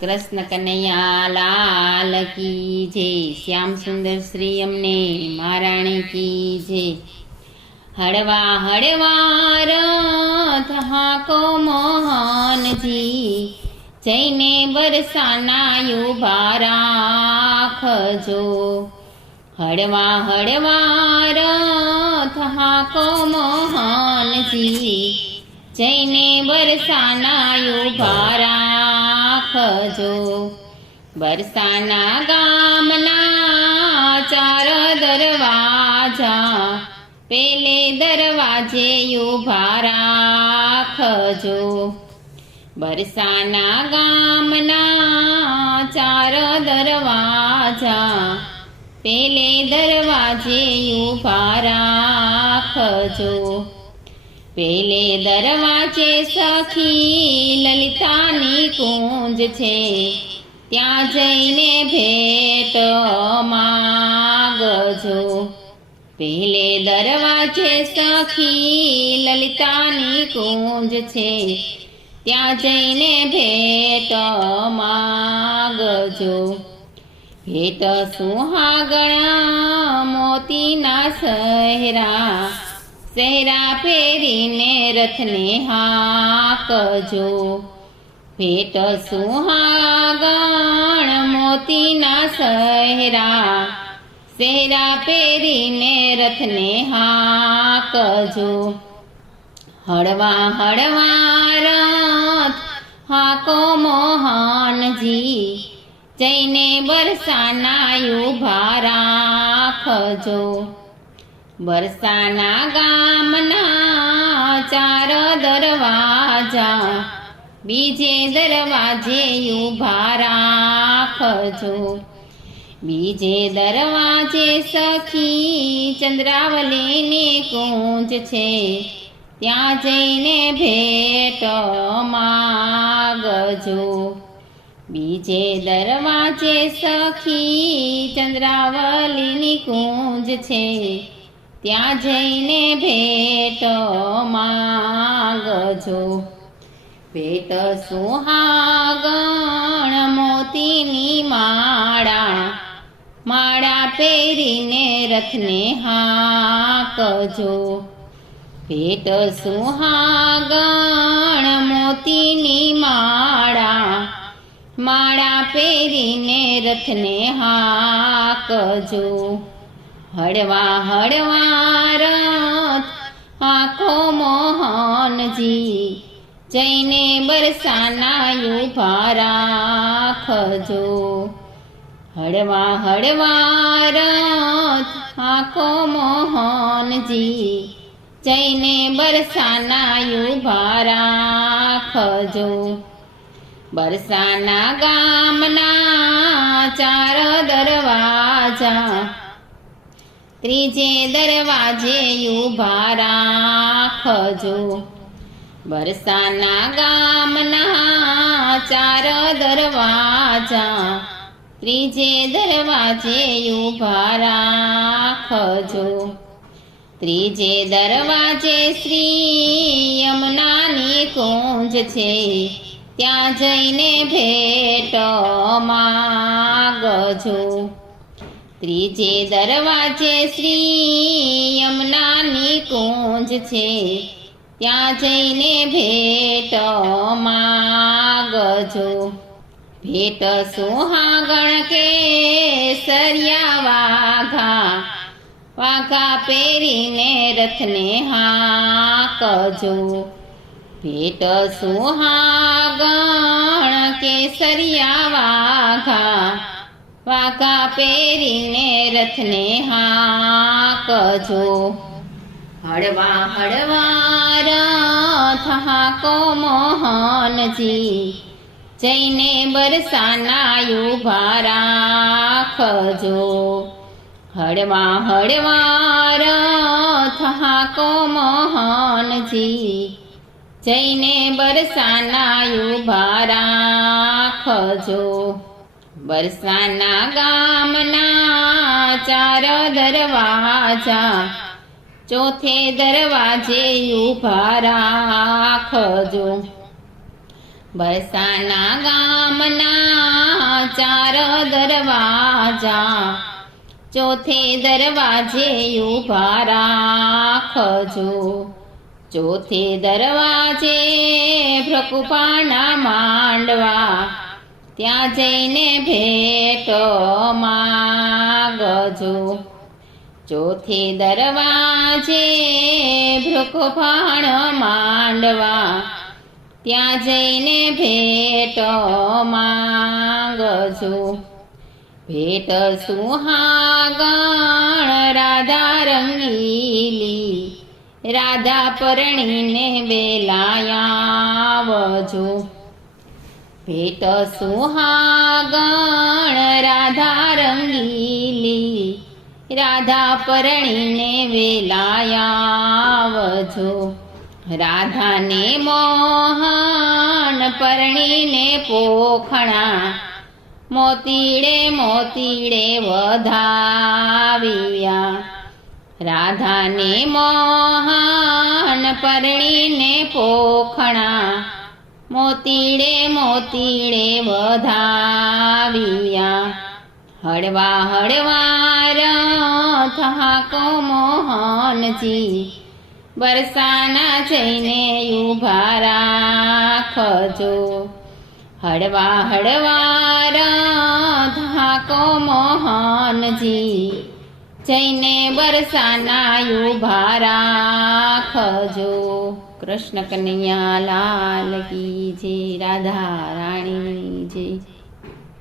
કૃષ્ણ કનૈયા લાલ કી જય. શ્યામ સુંદર શ્રી અમને મહારાણી કી જય. હળવા હળવા રથ હાકો મોહનજી, જઈને બરસાના ઉભા રાખજો. હળવા હળવા રથ હાકો મોહનજી, જઈને બરસાના ઉભા રાખજો. બરસાના ગામના ચાર દરવાજા, પેલે દરવાજે ઉભા રાખજો. બરસાના ગામના ચાર દરવાજા, પેલે દરવાજે ઉભા રાખજો. પેલે દરવાજે સખી લલિતાની કુંજ છે, ત્યાં જઈને ભેટ માગજો. પેલે દરવાજે સખી લલિતાની કુંજ છે, ત્યાં જઈને ભેટ માગજો. ભેટ સુહાગણા મોતીના સહેરા, સહેરા પહેરીને રથને હાકજો. ભેટ સુહાગણ મોતીના સહેરા, સહેરા પહેરીને રથને હાકજો. હળવા હળવા રથ હાકો મોહનજી, જઈને બરસાના ઉભા રાખજો. બરસાના ગામના ચાર દરવાજા, બીજે દરવાજે ઉભા રાખજો. બીજે દરવાજે સખી ચંદ્રાવલીની કુંજ છે, ત્યાં જઈને ભેટ માગજો. બીજે દરવાજે સખી ચંદ્રાવલીની કુંજ છે, ત્યાં જઈને ભેટ માગજો. ભેટ સુહાગણ મોતીની માળા, માળા પહેરીને રથને હાકજો. ભેટ સુહાગણ મોતીની માળા, માળા પહેરીને રથને હાકજો. હળવા હળવા રથ હાકો મોહનજી, જઈને બરસાના ઉભા રાખજો. હળવા હળવા રથ હાકો મોહનજી, જઈને બરસાના ઉભા રાખજો. બરસાના ગામના ચાર દરવાજા, ત્રીજે દરવાજે ઉભા રાખજો. બરસાના ગામના ચાર દરવાજા, ત્રીજે દરવાજે ઉભા રાખજો. ત્રીજે દરવાજે શ્રી યમુનાની કુંજ છે, ત્યાં જઈને ભેટ માગજો. ત્રીજે દરવાજે શ્રી યમુનાની કુંજ છે, ત્યાં જઈને ભેટ માગજો. ભેટ સુહાગણ કેસરિયા વાઘા, વાઘા પહેરીને રથને હાકજો. ભેટ સુહાગણ કેસરિયા વાઘા, વાઘા પહેરીને રથને હાકજો. હળવા હળવા રથ હાકો મોહનજી, જઈને બરસાના ઉભા રાખજો. હળવા હળવા રથ હાકો મોહનજી, જઈને બરસાના ઉભા રાખજો. બરસાના ગામના ચાર દરવાજા, ચોથે દરવાજે ઉભા રાખજો. બરસાના ગામના 4 દરવાજા, ચોથે દરવાજે ઊભા રાખજો. ચોથે દરવાજે ભ્રકુપાના માંડવા, ત્યાં જઈને ભેટ માગજો. ચોથે દરવાજે ભ્રકુપાણ માંડવા, ત્યાં જઈને ભેટ માંગજો. ભેટ સુહાગણ રાધા રંગીલી, રાધા પરણીને વેલાયાવજો. ભેટ સુહાગણ રાધા રંગીલી, રાધા પરણીને વેલાયાવજો. રાધાને મોહન પરણીને પોખણા, મોતીડે મોતીડે વધાવ્યા. રાધાને મોહન પરણીને પોખણા, મોતીડે મોતીડે વધાવ્યા. હળવા હળવા રથ હાંકો મોહનજી, બરસાના જઈને ઊભા રાખજો. હળવા હળવા રથ હાંકો મોહનજી, જઈને બરસાના ઊભા રાખજો. કૃષ્ણ કનૈયા લાલ કી જય, રાધા રાણીની જય.